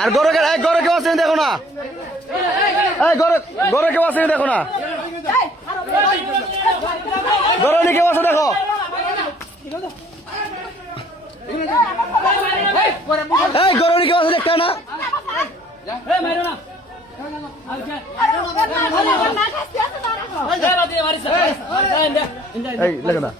আর গরু কেউ আছে দেখো না, গরু কেউ আছে দেখো না, গরু কেউ আছে দেখো। এই গরু কেউ আছে দেখতে না, এই লেখো না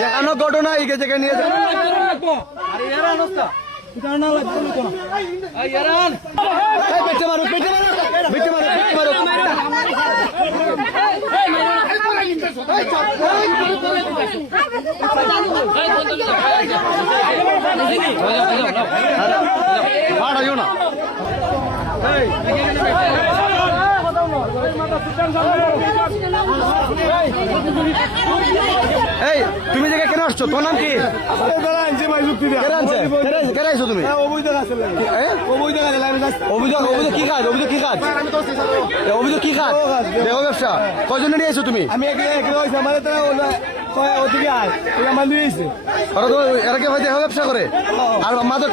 যেখানে ঘটনা এই জায়গায় নিয়ে যাবো। এই তুমি জায়গায় কেন আসছো? তোমার নাম কি? তুমি অভিযোগ কি কাজ? অভিযোগ কি কাজ? দেহ ব্যবসা কয়জনে নিয়ে এসো তুমি? আমি এরা কি দেহ ব্যবসা করে? আর মাদক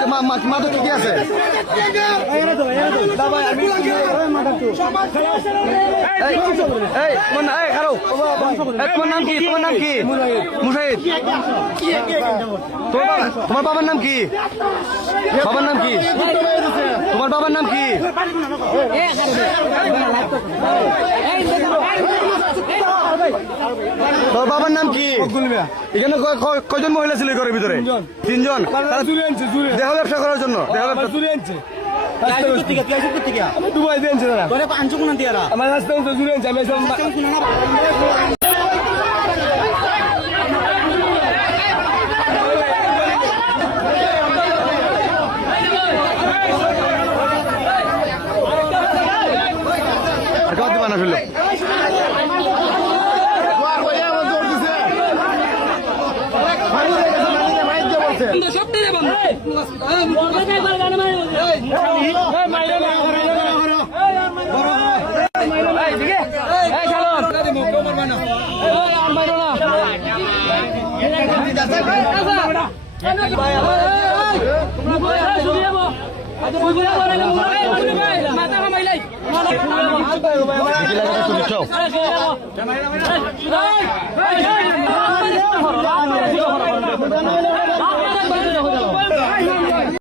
কি আছে? তোমার নাম কি? মুজাহিদ। তোমার বাবার নাম কি? বাবার নাম কি? তোমার বাবার নাম কি? তোর বাবার নাম কি? এখানে কয়জন মহিলা ছিল ঘরের ভিতরে? তিনজন। দেহ ব্যবসা করার জন্য দুবাই দিয়েছে তারা। আমার রাস্তা জুড়ে আমি মাথা